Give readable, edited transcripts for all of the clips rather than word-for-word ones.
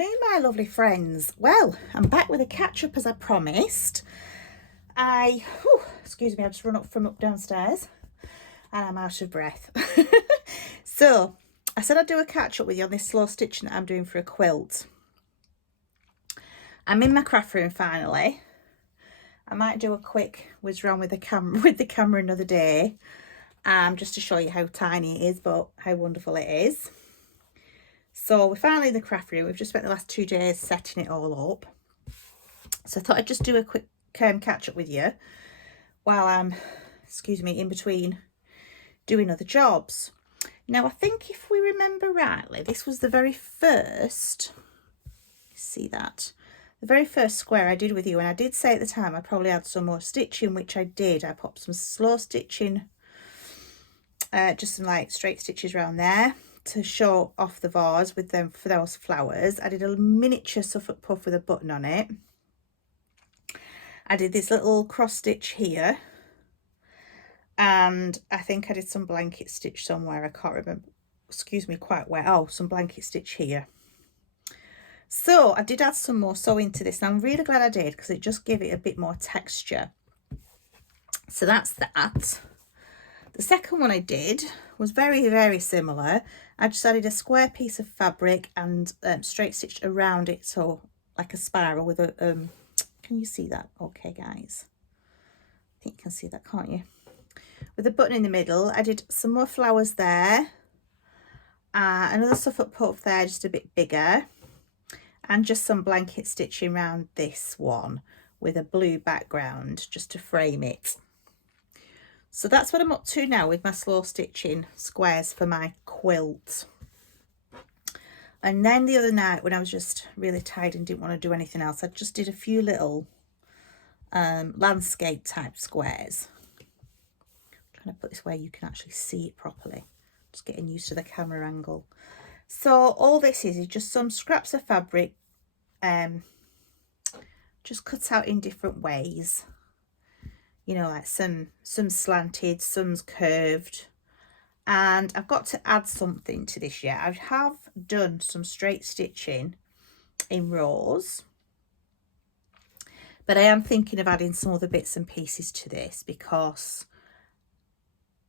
afternoon, my lovely friends. Well, I'm back with a catch-up as I promised. Excuse me, I've just run up from downstairs and I'm out of breath. So, I said I'd do a catch-up with you on this slow stitching that I'm doing for a quilt. I'm in my craft room finally. I might do a quick whiz round with the camera another day, just to show you how tiny it is, but how wonderful it is. So we're finally in the craft room. We've just spent the last 2 days setting it all up. So I thought I'd just do a quick catch up with you while I'm, in between doing other jobs. Now, I think if we remember rightly, this was the very first, see that? The very first square I did with you, and I did say at the time I probably had some more stitching, which I did. I popped some slow stitching, just some like straight stitches around there to show off the vase with them for those flowers. I did a miniature Suffolk puff with a button on it. I did this little cross stitch here, and I think I did some blanket stitch somewhere. I can't remember, quite where. Oh, some blanket stitch here. So I did add some more sewing to this, and I'm really glad I did because it just gave it a bit more texture. So that's that. The second one I did was very, very similar. I just added a square piece of fabric and straight stitched around it, so like a spiral with a, can you see that? Okay, guys. I think you can see that, can't you? With a button in the middle. I did some more flowers there. Another Suffolk puff there, just a bit bigger. And just some blanket stitching around this one with a blue background just to frame it. So that's what I'm up to now with my slow stitching squares for my quilt. And then the other night when I was just really tired and didn't want to do anything else, I just did a few little landscape type squares. I'm trying to put this where you can actually see it properly. Just getting used to the camera angle. So all this is just some scraps of fabric, just cut out in different ways. You know, like some slanted, some's curved. And I've got to add something to this yet. I have done some straight stitching in rows, but I am thinking of adding some other bits and pieces to this because,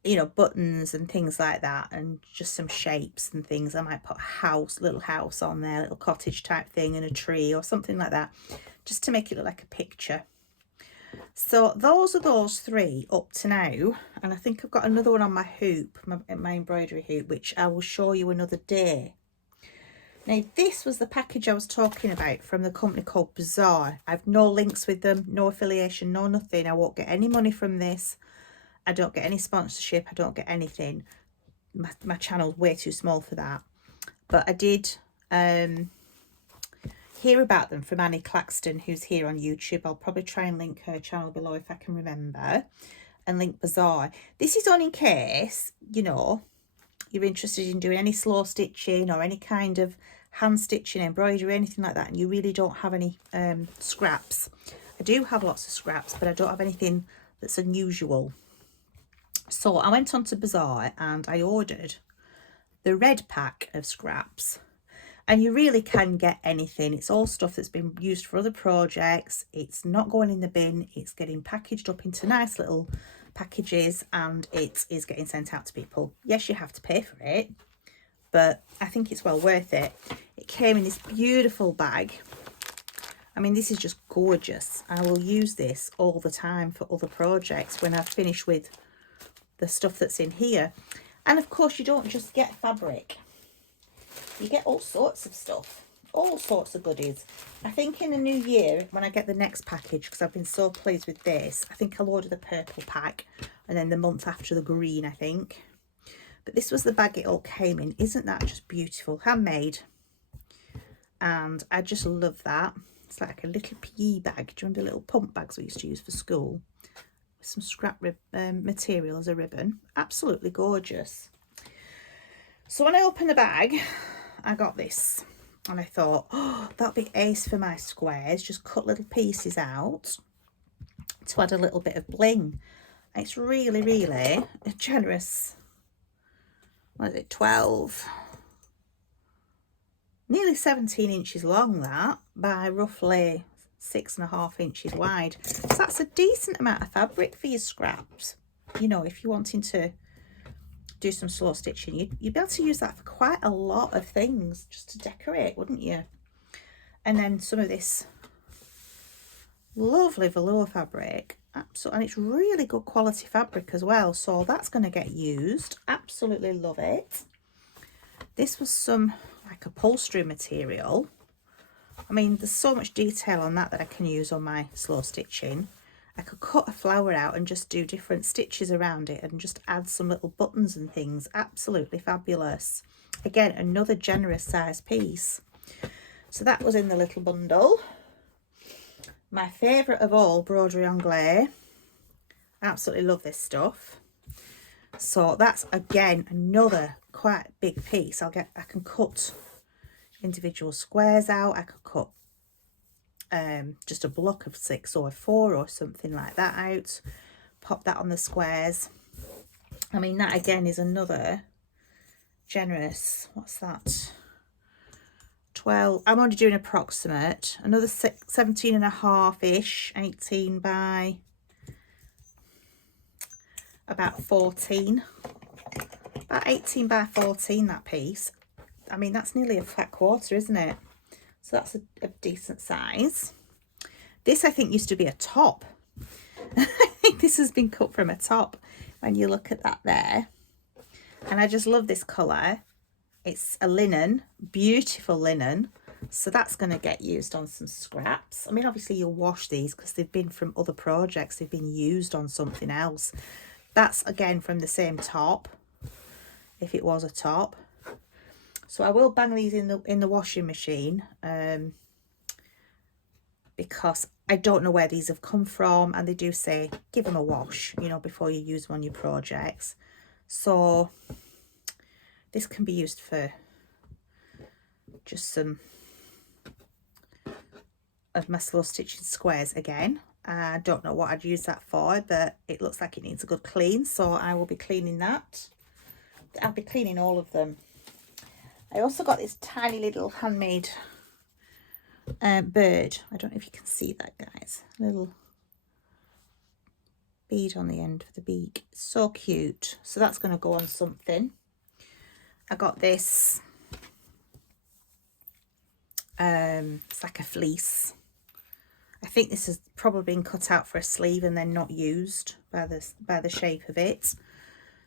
you know, buttons and things like that, and just some shapes and things. I might put a little house on there, little cottage type thing, and a tree or something like that, just to make it look like a picture. So those are those three up to now, and I think I've got another one on my hoop, my embroidery hoop, which I will show you another day. Now, this was the package I was talking about from the company called Bazaar. I've no links with them, no affiliation, no nothing. I won't get any money from this. I don't get any sponsorship. I don't get anything. My channel's way too small for that. But I did hear about them from Annie Claxton, who's here on YouTube. I'll probably try and link her channel below if I can remember, and link Bazaar. This is on in case, you know, you're interested in doing any slow stitching or any kind of hand stitching, embroidery, anything like that, and you really don't have any scraps. I do have lots of scraps, but I don't have anything that's unusual. So I went on to Bazaar and I ordered the red pack of scraps. And you really can get anything. It's all stuff that's been used for other projects. It's not going in the bin. It's getting packaged up into nice little packages, and it is getting sent out to people. Yes, you have to pay for it, but I think it's well worth it. It came in this beautiful bag. I mean, this is just gorgeous. I will use this all the time for other projects when I've finished with the stuff that's in here. And of course, you don't just get fabric. You get all sorts of stuff, all sorts of goodies. I think in the new year, when I get the next package, because I've been so pleased with this, I think I'll order the purple pack, and then the month after the green, I think. But this was the bag it all came in. Isn't that just beautiful? Handmade. And I just love that. It's like a little PE bag. Do you remember the little pump bags we used to use for school? With some scrap material as a ribbon. Absolutely gorgeous. So when I opened the bag, I got this, and I thought, oh, that'd be ace for my squares. Just cut little pieces out to add a little bit of bling. It's really, really a generous, what is it, 12, nearly 17 inches long, that, by roughly 6.5 inches wide. So that's a decent amount of fabric for your scraps. You know, if you're wanting to do some slow stitching, you'd be able to use that for quite a lot of things, just to decorate, wouldn't you? And then some of this lovely velour fabric, and it's really good quality fabric as well, so that's going to get used. Absolutely love it. This was some like upholstery material. I mean, there's so much detail on that I can use on my slow stitching. I could cut a flower out and just do different stitches around it and just add some little buttons and things. Absolutely fabulous. Again, another generous size piece. So that was in the little bundle. My favourite of all, broderie anglais. Absolutely love this stuff. So that's again another quite big piece. I can cut individual squares out. I could cut just a block of 6 or 4 or something like that out. Pop that on the squares. I mean, that again is another generous, what's that? 12, I'm only doing approximate, another 17.5-ish, 18 by about 14, about 18 by 14, that piece. I mean, that's nearly a flat quarter, isn't it? So that's a decent size. This, I think, used to be a top. I think this has been cut from a top when you look at that there. And I just love this colour. It's a linen, beautiful linen. So that's going to get used on some scraps. I mean, obviously you'll wash these because they've been from other projects. They've been used on something else. That's again from the same top, if it was a top. So I will bang these in the washing machine because I don't know where these have come from, and they do say give them a wash, you know, before you use them on your projects. So this can be used for just some of my slow stitching squares again. I don't know what I'd use that for, but it looks like it needs a good clean, so I will be cleaning that. I'll be cleaning all of them. I also got this tiny little handmade bird. I don't know if you can see that, guys. Little bead on the end of the beak. So cute. So that's going to go on something. I got this. It's like a fleece. I think this has probably been cut out for a sleeve and then not used by the shape of it.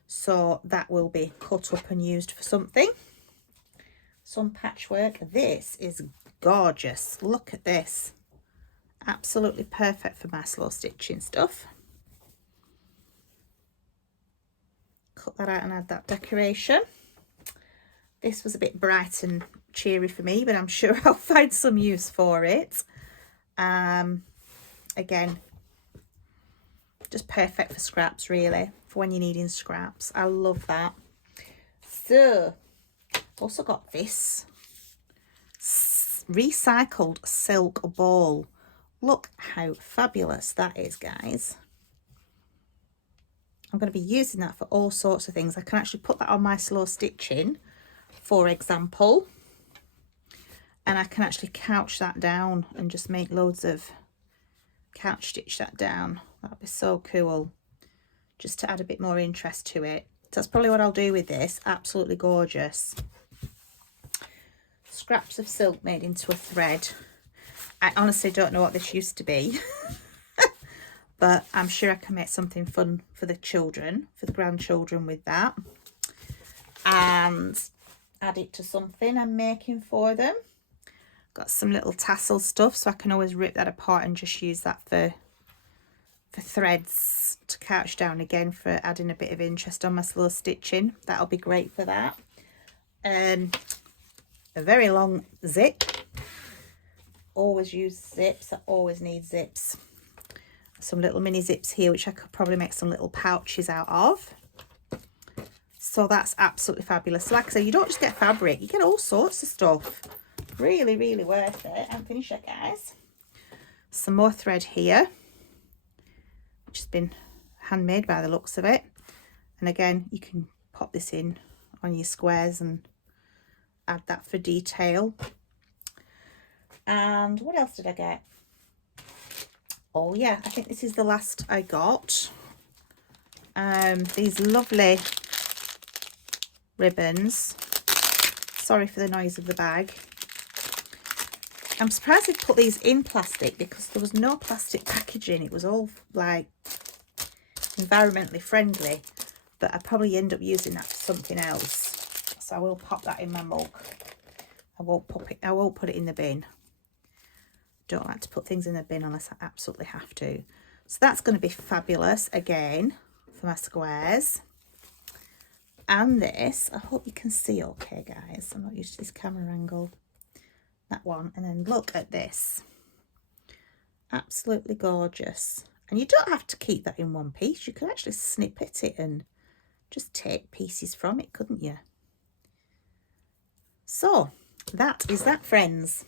So that will be cut up and used for something. Some patchwork. This is gorgeous. Look at this. Absolutely perfect for my slow stitching stuff. Cut that out and add that decoration. This was a bit bright and cheery for me, but I'm sure I'll find some use for it. Again, just perfect for scraps, really, for when you're needing scraps. I love that. So also got this recycled silk ball. Look how fabulous that is, guys. I'm going to be using that for all sorts of things. I can actually put that on my slow stitching, for example, and I can actually couch that down and just make loads of couch stitch that down. That'd be so cool, just to add a bit more interest to it. So that's probably what I'll do with this. Absolutely gorgeous. Scraps of silk made into a thread. I honestly don't know what this used to be, but I'm sure I can make something fun for the children, for the grandchildren with that, and add it to something I'm making for them. Got some little tassel stuff, so I can always rip that apart and just use that for threads to couch down, again for adding a bit of interest on my slow stitching. That'll be great for that. A very long zip. Always use zips. I always need zips. Some little mini zips here, which I could probably make some little pouches out of. So that's absolutely fabulous. Like I said, you don't just get fabric, you get all sorts of stuff. Really, really worth it. And finish it, guys. Some more thread here, which has been handmade by the looks of it. And again, you can pop this in on your squares and add that for detail. And what else did I get? Oh yeah, I think this is the last I got. These lovely ribbons. Sorry for the noise of the bag. I'm surprised they put these in plastic because there was no plastic packaging. It was all like environmentally friendly, but I probably end up using that for something else. So I will pop that in my mug. I won't put it in the bin. Don't like to put things in the bin unless I absolutely have to. So that's going to be fabulous again for my squares. And this, I hope you can see okay, guys. I'm not used to this camera angle. That one. And then look at this. Absolutely gorgeous. And you don't have to keep that in one piece. You could actually snippet it and just take pieces from it, couldn't you? So that is that, friends.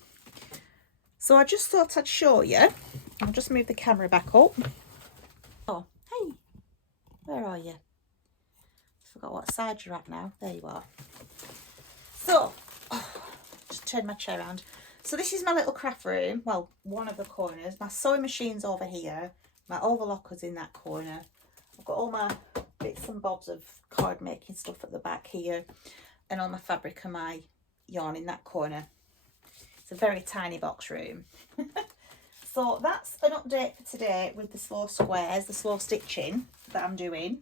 So I just thought I'd show you. I'll just move the camera back up. Oh, hey, where are you? I forgot what side you're at now. There you are. So, just turn my chair around. So this is my little craft room. Well, one of the corners. My sewing machine's over here. My overlocker's in that corner. I've got all my bits and bobs of card making stuff at the back here. And all my fabric and my yarn in that corner. It's a very tiny box room. So that's an update for today with the slow squares, the slow stitching that I'm doing.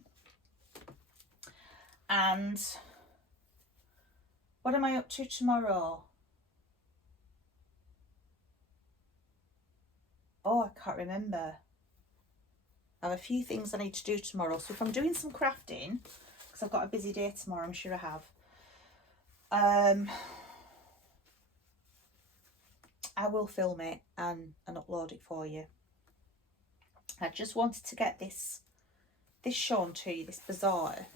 And what am I up to tomorrow? Oh, I can't remember. I have a few things I need to do tomorrow. So if I'm doing some crafting, because I've got a busy day tomorrow, I'm sure I have. I will film it and upload it for you. I just wanted to get this shown to you, this bazaar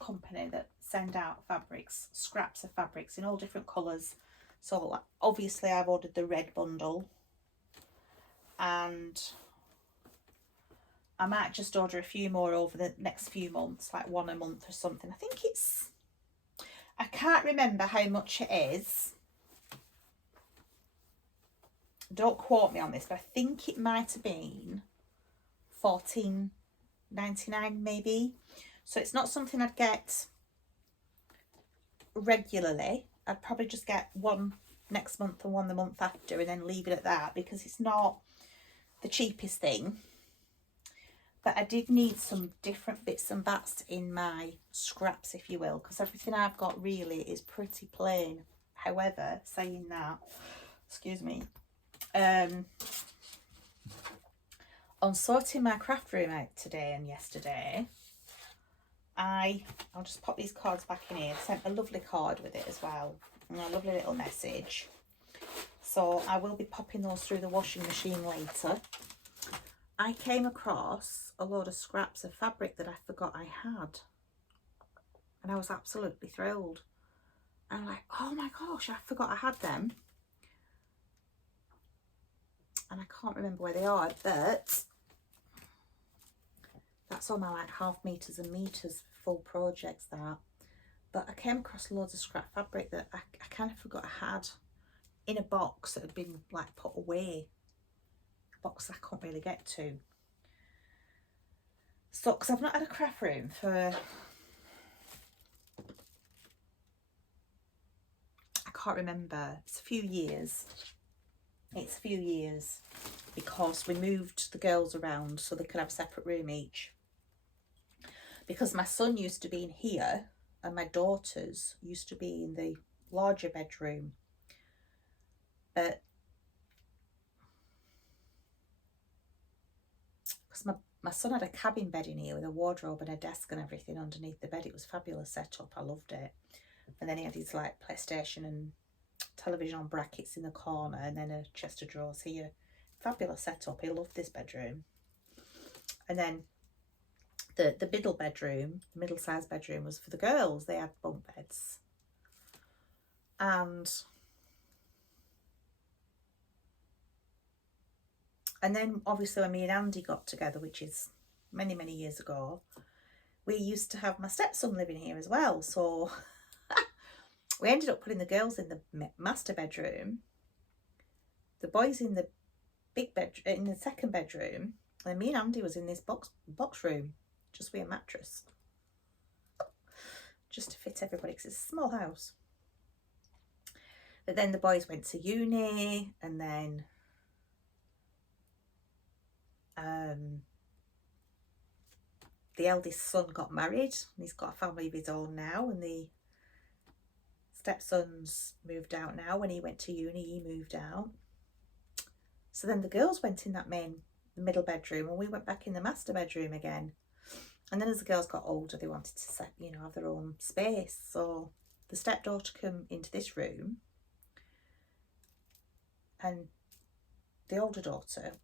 company that send out fabrics, scraps of fabrics in all different colours. So obviously I've ordered the red bundle, and I might just order a few more over the next few months, like one a month or something. I think it's, I can't remember how much it is. Don't quote me on this, but I think it might have been $14.99 maybe. So it's not something I'd get regularly. I'd probably just get one next month and one the month after and then leave it at that, because it's not the cheapest thing. But I did need some different bits and bats in my scraps, if you will, because everything I've got really is pretty plain. However, saying that, excuse me, on sorting my craft room out today and yesterday, I'll just pop these cards back in here. I sent a lovely card with it as well, and a lovely little message. So I will be popping those through the washing machine later. I came across a load of scraps of fabric that I forgot I had, and I was absolutely thrilled. And I'm like, oh my gosh, I forgot I had them. And I can't remember where they are, but that's all my like half meters and meters full projects that. But I came across loads of scrap fabric that I kind of forgot I had in a box that had been like put away. A box I can't really get to. So, because I've not had a craft room for, I can't remember, it's a few years. It's a few years, because we moved the girls around so they could have a separate room each. Because my son used to be in here and my daughters used to be in the larger bedroom. But because my son had a cabin bed in here with a wardrobe and a desk and everything underneath the bed. It was fabulous setup. I loved it. And then he had his like PlayStation and television on brackets in the corner, and then a chest of drawers here. Fabulous setup. He loved this bedroom. And then the middle bedroom, the middle-sized bedroom, was for the girls. They had bunk beds. And then obviously when me and Andy got together, which is many, many years ago, we used to have my stepson living here as well. So we ended up putting the girls in the master bedroom, the boys in the big bed, in the second bedroom, and me and Andy was in this box room, just with a mattress, just to fit everybody, because it's a small house. But then the boys went to uni, and then the eldest son got married, and he's got a family of his own now, and the stepson's moved out now. When he went to uni, he moved out. So then the girls went in that middle bedroom, and we went back in the master bedroom again. And then as the girls got older, they wanted to have their own space. So the stepdaughter came into this room, and the older daughter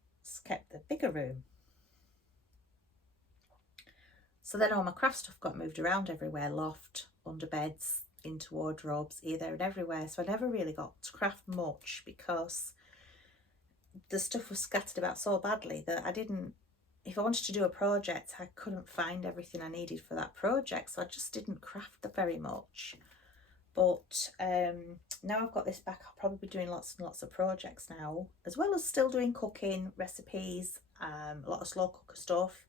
kept the bigger room. So then all my craft stuff got moved around everywhere, loft, under beds, into wardrobes, here, there and everywhere. So I never really got to craft much, because the stuff was scattered about so badly that I didn't, if I wanted to do a project, I couldn't find everything I needed for that project. So I just didn't craft very much. But now I've got this back, I'll probably be doing lots and lots of projects now, as well as still doing cooking, recipes, a lot of slow cooker stuff,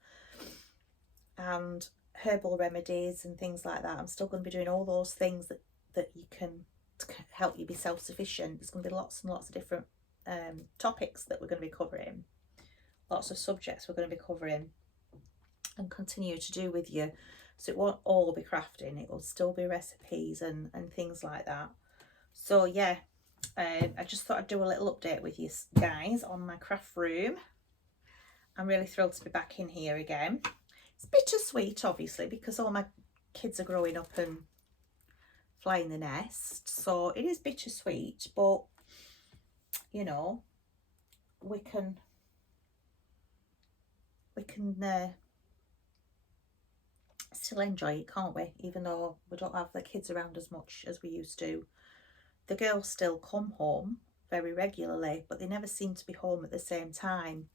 and herbal remedies and things like that. I'm still going to be doing all those things that you can help you be self-sufficient. There's going to be lots and lots of different topics that we're going to be covering, lots of subjects we're going to be covering and continue to do with you. So it won't all be crafting, it will still be recipes and things like that. So yeah, I just thought I'd do a little update with you guys on my craft room. I'm really thrilled to be back in here again. It's bittersweet, obviously, because all my kids are growing up and flying the nest. So it is bittersweet, but you know, we can still enjoy it, can't we? Even though we don't have the kids around as much as we used to. The girls still come home very regularly, but they never seem to be home at the same time.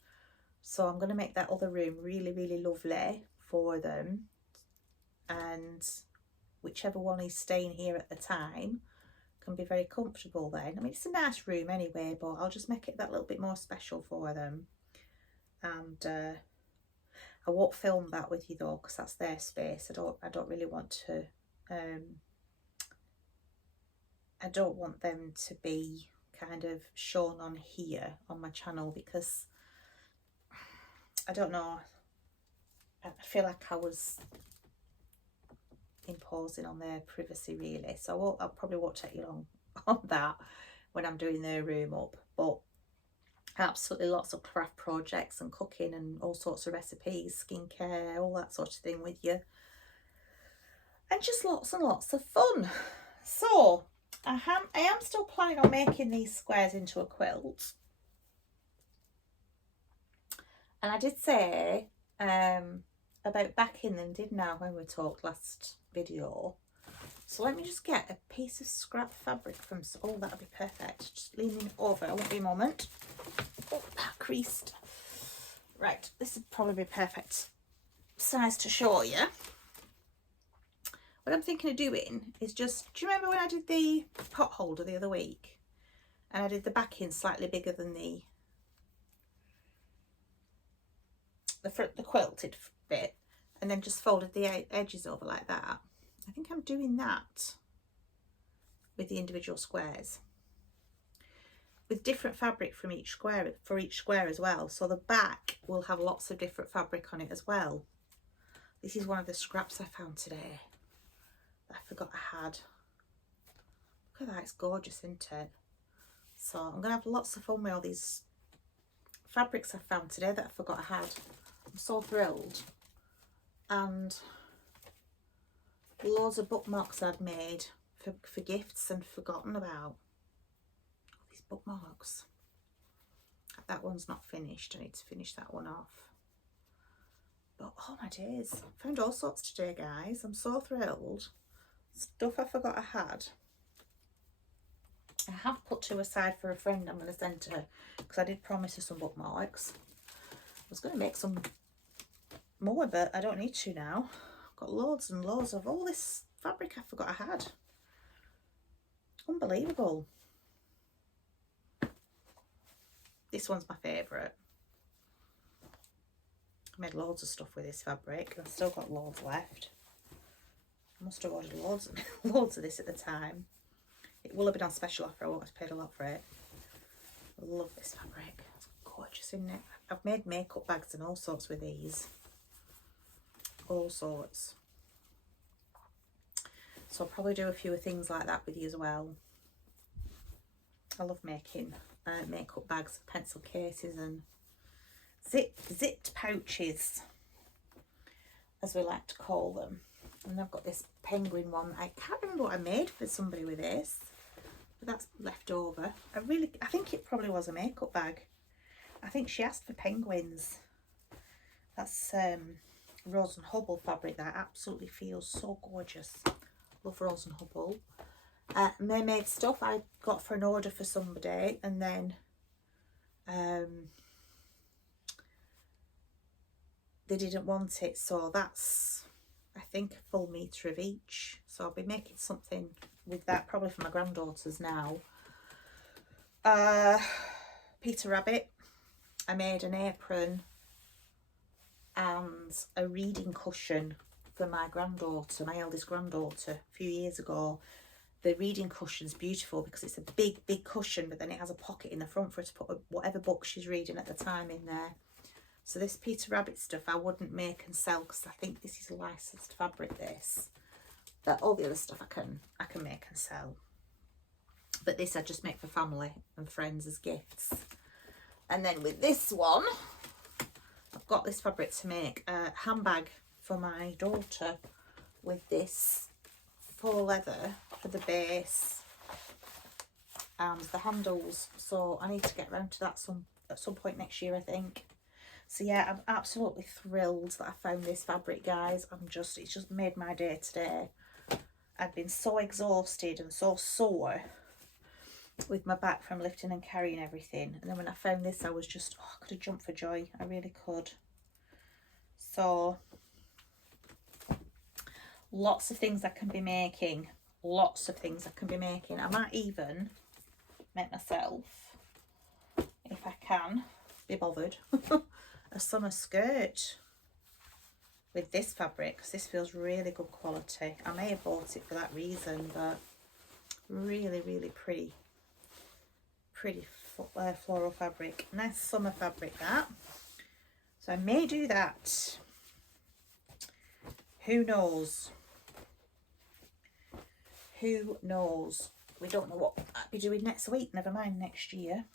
So I'm going to make that other room really, really lovely for them. And whichever one is staying here at the time can be very comfortable then. I mean, it's a nice room anyway, but I'll just make it that little bit more special for them. And I won't film that with you though, because that's their space. I don't really want to I don't want them to be kind of shown on here on my channel, because I don't know, I feel like I was imposing on their privacy really. So I probably won't take you long on that when I'm doing their room up. But absolutely lots of craft projects and cooking and all sorts of recipes, skincare, all that sort of thing with you, and just lots and lots of fun. So I am still planning on making these squares into a quilt, and I did say about backing them, didn't I, when we talked last video? So let me just get a piece of scrap fabric from, oh, that'll be perfect. Just leaning over, I won't be a moment. Oh, that creased. Right, this would probably be perfect size to show you. What I'm thinking of doing is just, do you remember when I did the pot holder the other week? And I did the backing slightly bigger than the quilted bit, and then just folded the edges over like that. I think I'm doing that with the individual squares, with different fabric from each square, for each square as well. So the back will have lots of different fabric on it as well. This is one of the scraps I found today that I forgot I had. Look at that, it's gorgeous, isn't it? So I'm gonna have lots of fun with all these fabrics I found today that I forgot I had. I'm so thrilled. And loads of bookmarks I'd made for gifts and forgotten about. These bookmarks. That one's not finished. I need to finish that one off. But oh my days, I found all sorts today, guys. I'm so thrilled. Stuff I forgot I had. I have put two aside for a friend I'm going to send to her, because I did promise her some bookmarks. I was going to make some more, but I don't need to now. I've got loads and loads of all this fabric I forgot I had. Unbelievable. This one's my favourite. I made loads of stuff with this fabric. I've still got loads left. I must have ordered loads, loads of this at the time. It will have been on special offer. I won't have paid a lot for it. I love this fabric. It's gorgeous, isn't it? I've made makeup bags and all sorts with these. All sorts. So I'll probably do a few things like that with you as well. I love making makeup bags, pencil cases and zipped pouches, as we like to call them. And I've got this penguin one. I can't remember what I made for somebody with this, but that's left over. I think it probably was a makeup bag. I think she asked for penguins. That's Rose and Hubble fabric that absolutely feels so gorgeous. Love Rose and Hubble. Mermaid stuff I got for an order for somebody, and then they didn't want it, so that's, I think, a full metre of each. So I'll be making something with that, probably for my granddaughters now. Peter Rabbit. I made an apron and a reading cushion for my granddaughter, my eldest granddaughter, a few years ago. The reading cushion's beautiful because it's a big cushion, but then it has a pocket in the front for her to put whatever book she's reading at the time in there. So this Peter Rabbit stuff I wouldn't make and sell because I think this is licensed fabric, this. But all the other stuff I can make and sell. But this I just make for family and friends as gifts. And then with this one, I've got this fabric to make a handbag for my daughter with this faux leather for the base and the handles. So I need to get around to that at some point next year, I think. So yeah, I'm absolutely thrilled that I found this fabric, guys. It's just made my day today. I've been so exhausted and so sore with my back from lifting and carrying everything, and then when I found this I was just, I could have jumped for joy. I really could. So lots of things I can be making, I might even make myself, if I can be bothered, a summer skirt with this fabric, because this feels really good quality. I may have bought it for that reason, but really pretty floral fabric. Nice summer fabric, that. So I may do that. Who knows? Who knows? We don't know what I'll be doing next week, never mind next year.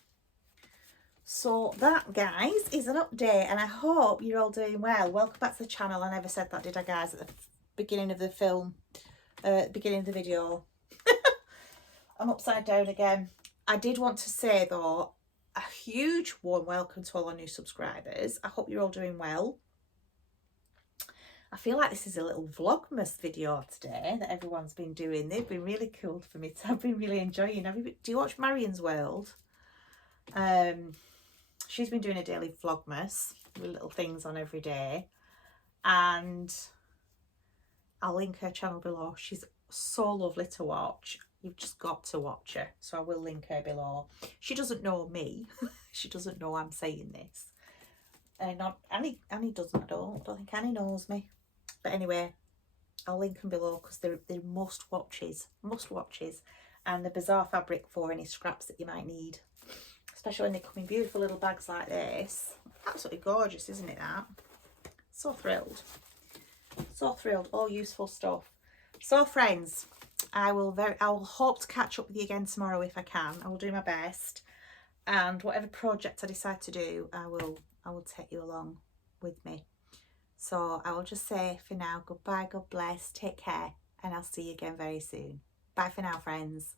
So that, guys, is an update, and I hope you're all doing well. Welcome back to the channel. I never said that, did I, guys, at the beginning of the film, beginning of the video. I'm upside down again. I did want to say, though, a huge warm welcome to all our new subscribers. I hope you're all doing well. I feel like this is a little vlogmas video today that everyone's been doing. They've been really cool for me. I've been really enjoying. Do you watch Marion's World? She's been doing a daily vlogmas with little things on every day, and I'll link her channel below. She's so lovely to watch. You've just got to watch her, so I will link her below. She doesn't know me. She doesn't know I'm saying this. Not Annie doesn't. I don't think Annie knows me. But anyway, I'll link them below because they're must watches, and the bazaar fabric for any scraps that you might need, especially when they come in beautiful little bags like this. Absolutely gorgeous, isn't it? That. So thrilled, all useful stuff. So friends, I will hope to catch up with you again tomorrow if I can. I will do my best, and whatever project I decide to do, I will take you along with me. So I will just say for now, goodbye, God bless, take care, and I'll see you again very soon. Bye for now, friends.